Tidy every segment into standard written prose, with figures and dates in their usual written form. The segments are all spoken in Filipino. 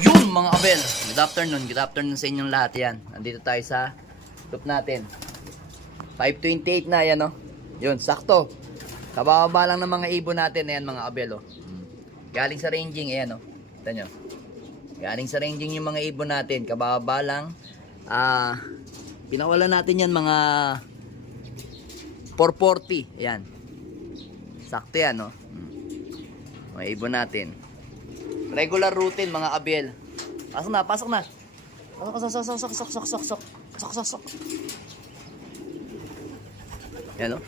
Yun mga abel, good afternoon sa inyong lahat. Yan, nandito tayo sa loop natin. 5:28 na yan, no? Yun, sakto. Kabababa lang ng mga ibon natin. Ayan mga abel, oh. Galing sa ranging, ayan, oh. Kita nyo. Galing sa ranging yung mga ibon natin. Kabababa lang. Pinakawalan natin yan mga 440. Ayan. Sakto yan, no? Mga ibon natin. Regular routine mga abel. Pasok na, pasok na. Sok. Yan o.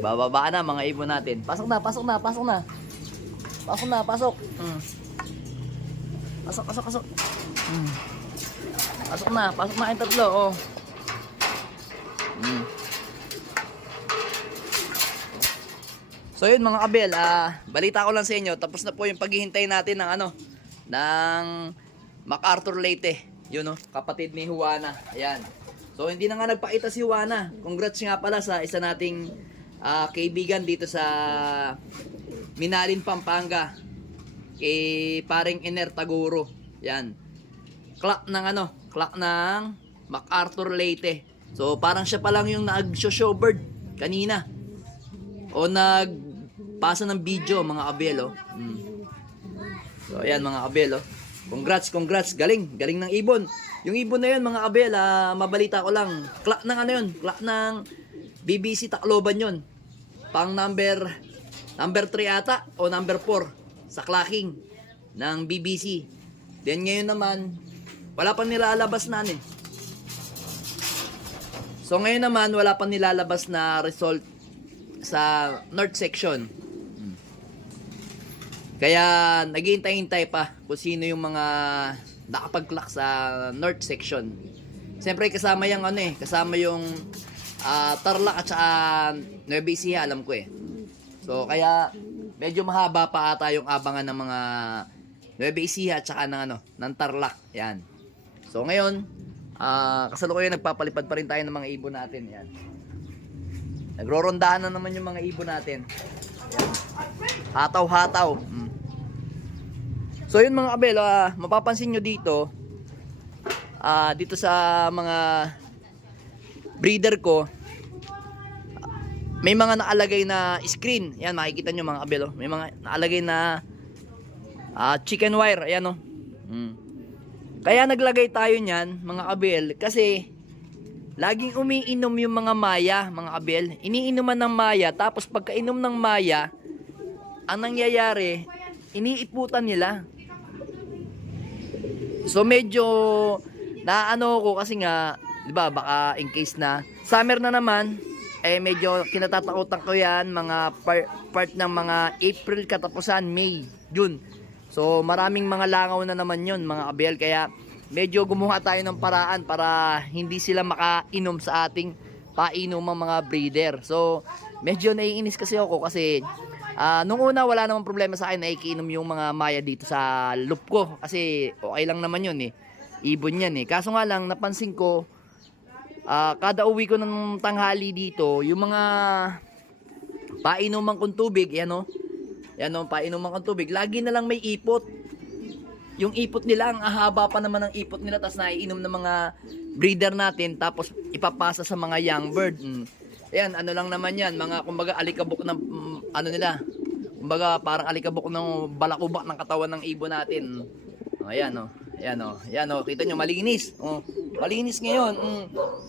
Bababa na mga ibon natin. Pasok na. Pasok. Pasok na yung tatlo, oh. So yun mga abel, balita ko lang sa inyo, tapos na po yung paghihintay natin ng ng MacArthur Leyte. Yun, no, kapatid ni Juana. Ayan. So hindi na nga nagpakita si Juana. Congrats nga pala sa isa nating kaibigan dito sa Minalin, Pampanga. Kay paring Iner Taguro. Yan. Clock ng MacArthur Leyte. So parang siya pa lang yung nag-showbird kanina. O nagpasa ng video mga abel, oh. So ayan mga abel, oh. Congrats. Galing ng ibon. Yung ibon na yun mga abel, mabalita ko lang. Clock ng clock ng BBC Tacloban yun. Pang number 3 ata o number 4 sa clocking ng BBC. Then ngayon naman wala pang nilalabas na So ngayon naman wala pang nilalabas na result sa north section. Kaya naghihintay-hintay pa kung sino yung mga nakapag-clock sa north section. Siyempre kasama yung kasama yung Tarlac at saka Nueva Ecija, alam ko eh. So kaya medyo mahaba pa ata yung abangan ng mga Nueva Ecija at saka ng Tarlac. Yan. So ngayon, kasalukuyan nagpapalipad pa rin tayo ng mga ibon natin. Yan. Nagrorondaan na naman yung mga ibon natin. Ayan. Hataw. So yun mga abel, mapapansin nyo dito, dito sa mga breeder ko, may mga nakalagay na screen. Yan, makikita nyo mga abel, may mga nakalagay na chicken wire. Ayan, oh. Kaya naglagay tayo nyan mga abel kasi laging umiinom yung mga maya, mga abel. Iniinuman ng maya, tapos pagkainom ng maya, ang nangyayari, iniiputan nila. So medyo naano ko kasi nga, 'di ba, baka in case na summer na naman, medyo kinatatakutan ko 'yan, mga part ng mga April katapusan, May, June. So maraming mga langaw na naman 'yon, mga abel, kaya medyo gumawa tayo ng paraan para hindi sila makainom sa ating painom ng mga breeder. So medyo naiinis kasi ako kasi nung una wala namang problema sa akin na ikiinom yung mga maya dito sa loop ko kasi okay lang naman yun eh, ibon yan eh. Kaso nga lang napansin ko kada uwi ko ng tanghali dito, yung mga painuman kong tubig, yan o, painuman kong tubig, lagi na lang may ipot. Yung ipot nila, ang ahaba pa naman ng ipot nila, tapos naiinom ng mga breeder natin, tapos ipapasa sa mga young bird. Ayan, lang naman yan, mga kumbaga alikabok ng nila. Kumbaga parang alikabok ng balakubak ng katawan ng ibon natin. Ayan o, kita nyo, malinis. Malinis ngayon.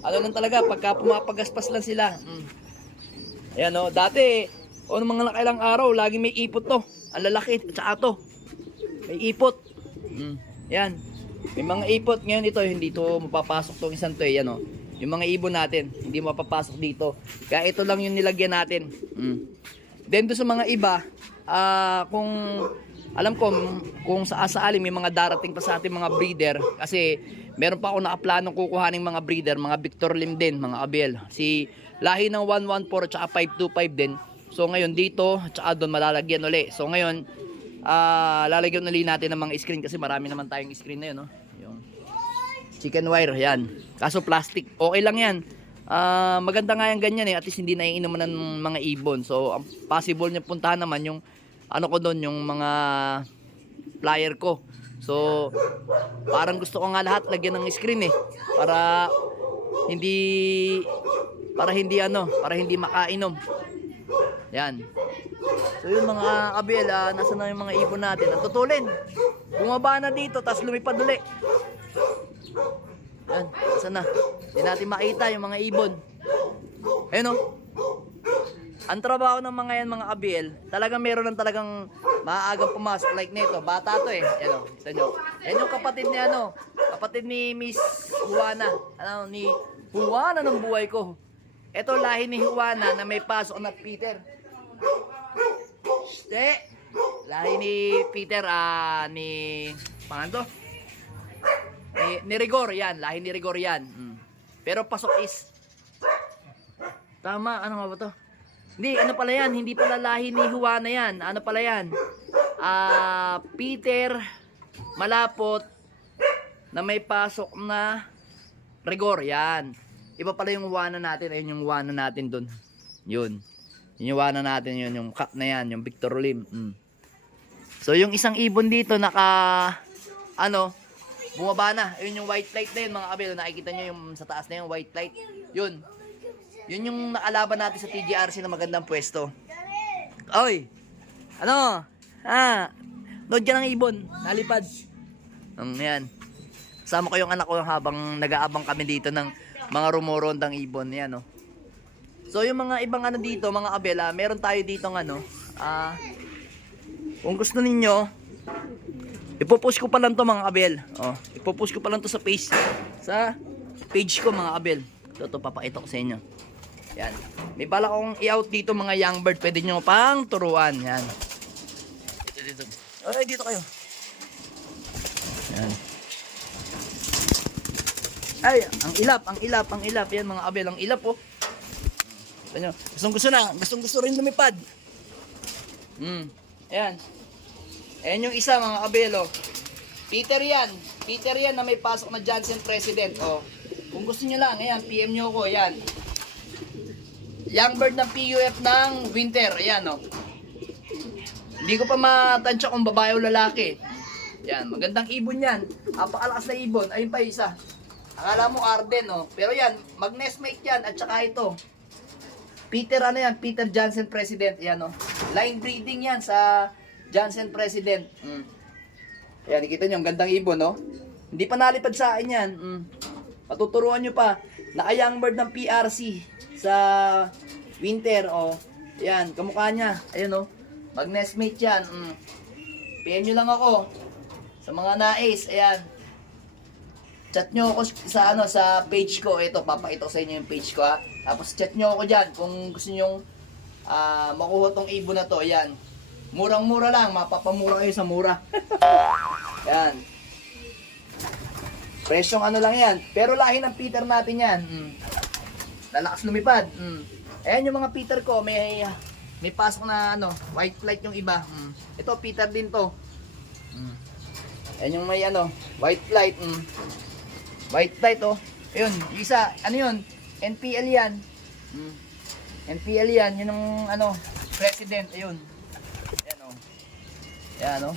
Lang talaga, pagka pumapagaspas lang sila. Ayan o, dati, mga nakailang araw, lagi may ipot to. Ang lalaki, tsaka to. May ipot. Yan. May mga ipot ngayon ito, hindi to mapapasok tong isang to. Yan o. Yung mga ibon natin, hindi mapapasok dito. Kaya ito lang yung nilagyan natin. Then do sa mga iba, kung alam ko kung saali may mga darating pa sa ating mga breeder, kasi meron pa ako nakaplanong kukuhaning mga breeder, mga Victor Lim din, mga abel. Si lahi ng 114 at saka 525 din. So ngayon dito, at saka doon malalagyan uli. So ngayon, lalagyan ulit natin ng mga screen kasi marami naman tayong screen na yun, no? Yung chicken wire, yan. Kaso plastic, okay lang yan. Maganda nga yung ganyan eh, at least hindi naiinuman ng mga ibon. So ang possible niya puntahan naman yung ko doon, yung mga flyer ko. So, parang gusto ko nga lahat lagyan ng screen eh. Para hindi para hindi makainom. Yan. So yun mga kabil, nasa na yung mga ibon natin. Ang tutulin. Bumaba na dito, tas lumipad uli. Yan, nasa na. Hindi natin makita yung mga ibon. Ayun o. Ang trabaho ng mga yan mga kabil, talagang meron ng talagang maagang pumasok. Like nito, bata to eh. Yan o, kita nyo. Yan yung kapatid ni Miss Juana. Ni Juana ng buhay ko. Ito lahi ni Juana na may pasok na Peter. Lahi ni Peter, pangalan to? Ni Rigor, yan. Lahi ni Rigor yan. Pero pasok is, tama, ano nga ba to? Hindi, ano pala yan? Hindi pala lahi ni Juana yan. Ano pala yan? Peter Malapot na may pasok na Rigor, yan. Iba pala yung Juana natin. Ayun yung Juana natin dun. Yun. Yung Juana natin yun. Yung cup na yan. Yung Victor Lim. So yung isang ibon dito bumaba na. Ayun yung white light na yun mga kabil. Nakikita nyo yung sa taas na yung white light. Yun. Yun yung nakalaban natin sa TGRC na magandang pwesto. Oy! Ano? Load ka ng ibon. Nalipad. Yan. Kasama ko yung anak ko habang nag-aabang kami dito ng mga rumorondang ibon. Yan, So yung mga ibang dito, mga kabela, meron tayo dito kung gusto ninyo, ipopost ko pa lang to mga kabel. Ipopost ko pa lang to sa page ko mga kabel. Ito papakita ko sa inyo. Yan. May bala kong i-out dito mga young bird, pwede nyo pang turuan. Yan. Dito. Ay, dito kayo. Yan. Ay, ang ilap yan mga kabel, ang ilap Ayan, gustong-gusto rin lumipad. Ayan. Ayan yung isa mga kabelo. Peter yan na may pasok na Johnson President. Kung gusto nyo lang, ayan, PM nyo ko, ayan. Young bird ng PUF ng winter, ayan Hindi ko pa matansya kung babae o lalaki. Ayan, magandang ibon yan. Apakalakas na ibon, ayun pa isa. Akala mo Arden, pero yan, mag-nestmate yan, at saka ito. Peter Peter Johnson President, yan line breeding yan sa Johnson President. Ayan, nakita nyo, ang gandang ibon, Hindi pa nalipad sa akin yan. Patuturuan nyo pa. Naka-young bird ng PRC sa winter, Ayan, kamukha niya. Ayan, mag-nestmate yan. PM nyo lang ako. Sa mga nais, ayan. Chat nyo ako sa page ko. Ito, papakita ko sa inyo yung page ko, Tapos chat nyo ako dyan kung gusto nyo makuha tong ibon na to. Ayan. Murang-mura lang. Mapapamura kayo sa mura. Ayan. Presyong lang yan. Pero lahi ng Peter natin yan. Lalakas lumipad. Ayan yung mga Peter ko. May pasok na white flight yung iba. Ito Peter din to. Ayan yung may white flight. White flight Ayun, isa, yun? NPL yan. NPL yan, yun ang president, ayun. Ayan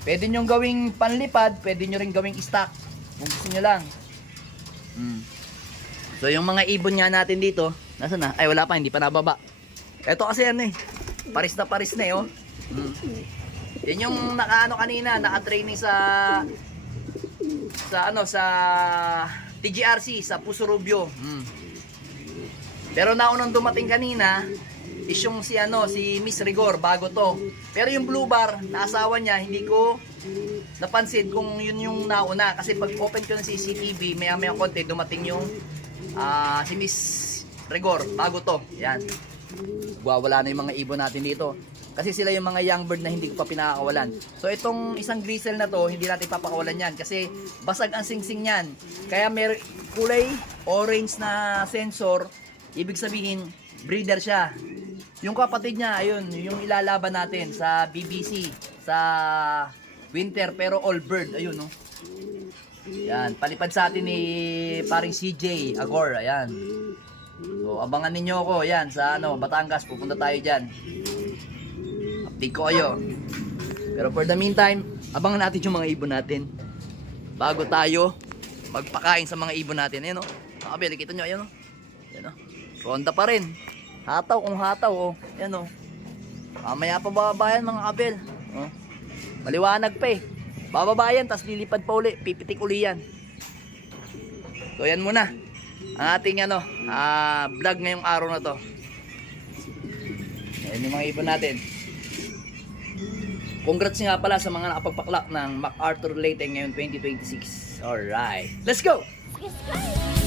Pwede nyo gawing panlipad, pwede nyo rin gawing stock. Kung gusto nyo lang. So yung mga ibon nga natin dito, nasa na? Ay wala pa, hindi pa nababa. Ito kasi paris na Yan yung kanina, naka-training sa TGRC, sa Puso Rubio. Pero naunang dumating kanina is yung si Miss Rigor, bago to. Pero yung blue bar, na asawa niya, hindi ko napansin kung yun yung nauna. Kasi pag open ko ng CCTV, maya konti, dumating yung si Miss Rigor, bago to. Yan. Wala na yung mga ibon natin dito. Kasi sila yung mga young bird na hindi ko pa pinakakawalan. So itong isang gristle na to, hindi natin papakawalan yan. Kasi basag ang singsing yan. Kaya may kulay orange na sensor. Ibig sabihin, breeder siya. Yung kapatid niya, ayun, yung ilalaban natin sa BBC, sa winter, pero all bird. Ayun, Yan, palipad sa atin ni paring CJ Agor. Ayan. So abangan ninyo ako. Yan, sa Batangas. Pupunta tayo dyan. Update ko kayo. Pero for the meantime, Abangan natin yung mga ibon natin. Bago tayo magpakain sa mga ibon natin. Ayan o. Mga kabel, kita nyo. Ayan o. Ayan o. Ronda pa rin. Hataw kung hataw o. Ayan o. Mamaya pa bababa yan mga kabel. O. Maliwanag pa eh. Bababa yan, tas lilipad pa uli. Pipitik uli yan. So yan muna. Ang ating vlog ngayong araw na to. Ayan yung mga ibon natin. Congrats nga pala sa mga nakapagpaklak ng MacArthur Leyte ngayon 2026. Alright. Let's go! Subscribe!